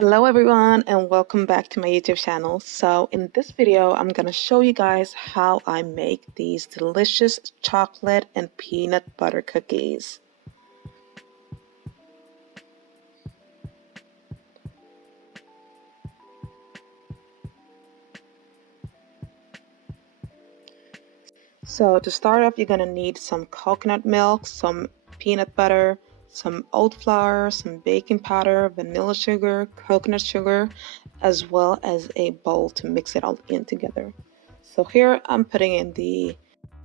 Hello everyone and welcome back to my YouTube channel. So in this video I'm gonna show you guys how I make these delicious chocolate and peanut butter cookies. So to start off, you're gonna need some coconut milk, some peanut butter, some oat flour, some baking powder, vanilla sugar, coconut sugar, as well as a bowl to mix it all in together. So here I'm putting in the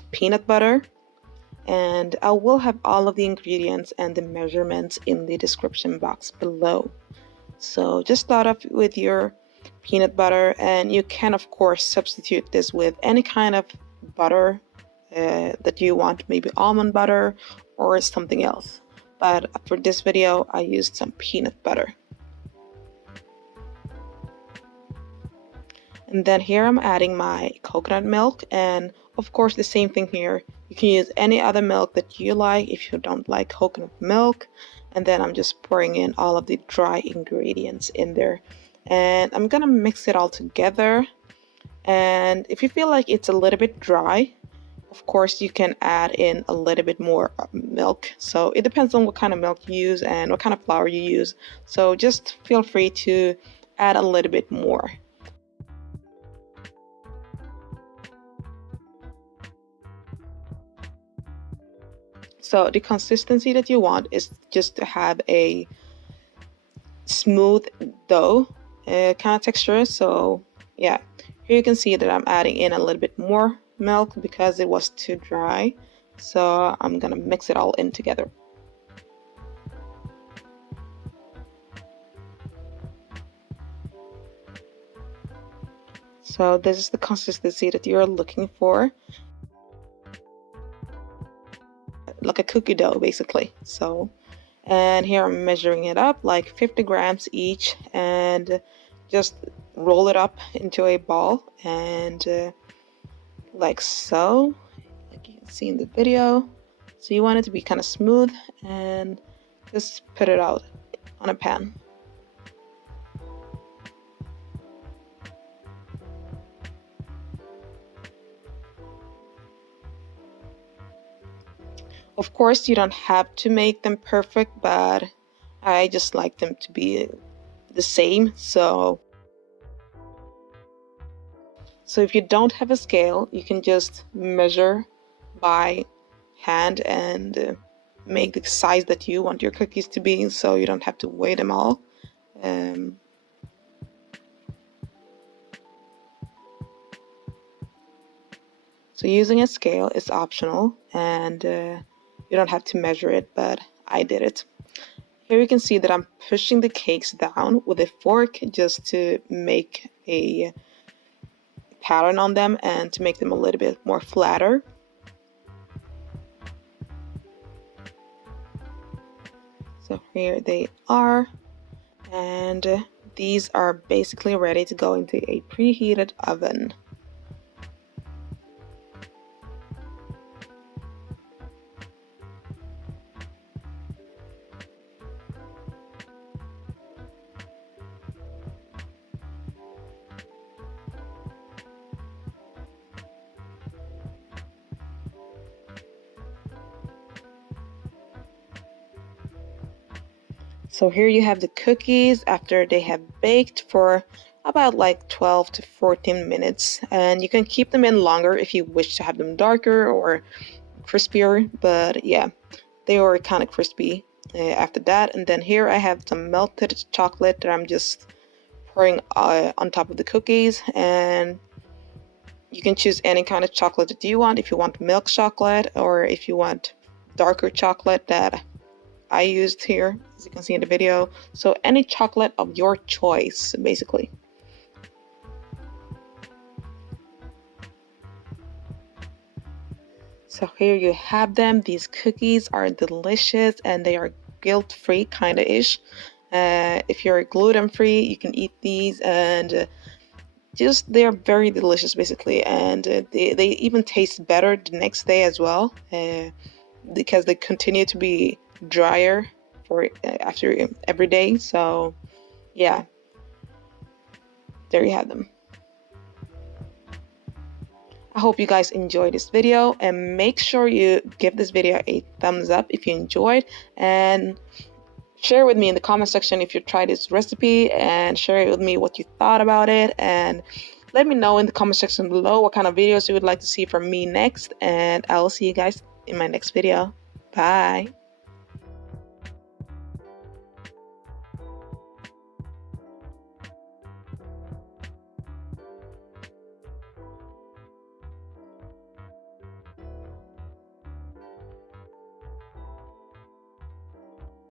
peanut butter, and I will have all of the ingredients and the measurements in the description box below. So just start off with your peanut butter, and you can of course substitute this with any kind of butter that you want, maybe almond butter or something else. But for this video I used some peanut butter. And then here I'm adding my coconut milk, and of course the same thing here. You can use any other milk that you like if you don't like coconut milk. And then I'm just pouring in all of the dry ingredients in there. And I'm gonna mix it all together. And if you feel like it's a little bit dry, of course you can add in a little bit more milk. So it depends on what kind of milk you use and what kind of flour you use. So just feel free to add a little bit more. So the consistency that you want is just to have a smooth dough kind of texture. So yeah, here you can see that I'm adding in a little bit more milk because it was too dry. So I'm gonna mix it all in together. So this is the consistency that you're looking for, like a cookie dough basically. So, and here I'm measuring it up like 50 grams each, and just roll it up into a ball, and like so, like you can see in the video. So you want it to be kind of smooth, and just put it out on a pan. Of course, you don't have to make them perfect, but I just like them to be the same. So if you don't have a scale, you can just measure by hand and make the size that you want your cookies to be, so you don't have to weigh them all. So using a scale is optional, and you don't have to measure it, but I did it. Here you can see that I'm pushing the cakes down with a fork just to make a pattern on them and to make them a little bit more flatter. So here they are, and these are basically ready to go into a preheated oven. So here you have the cookies after they have baked for about like 12 to 14 minutes, and you can keep them in longer if you wish to have them darker or crispier, but yeah, they were kind of crispy after that. And then here I have some melted chocolate that I'm just pouring on top of the cookies, and you can choose any kind of chocolate that you want. If you want milk chocolate or if you want darker chocolate that I used here, as you can see in the video. So any chocolate of your choice, basically. So here you have them. These cookies are delicious, and they are guilt-free kind of ish. If you're gluten-free, you can eat these, and just they are very delicious basically, and they even taste better the next day as well, because they continue to be drier for after every day. So yeah, there you have them. I hope you guys enjoyed this video, and make sure you give this video a thumbs up if you enjoyed, and share with me in the comment section if you tried this recipe, and share with me what you thought about it, and let me know in the comment section below what kind of videos you would like to see from me next, and I will see you guys in my next video. Bye.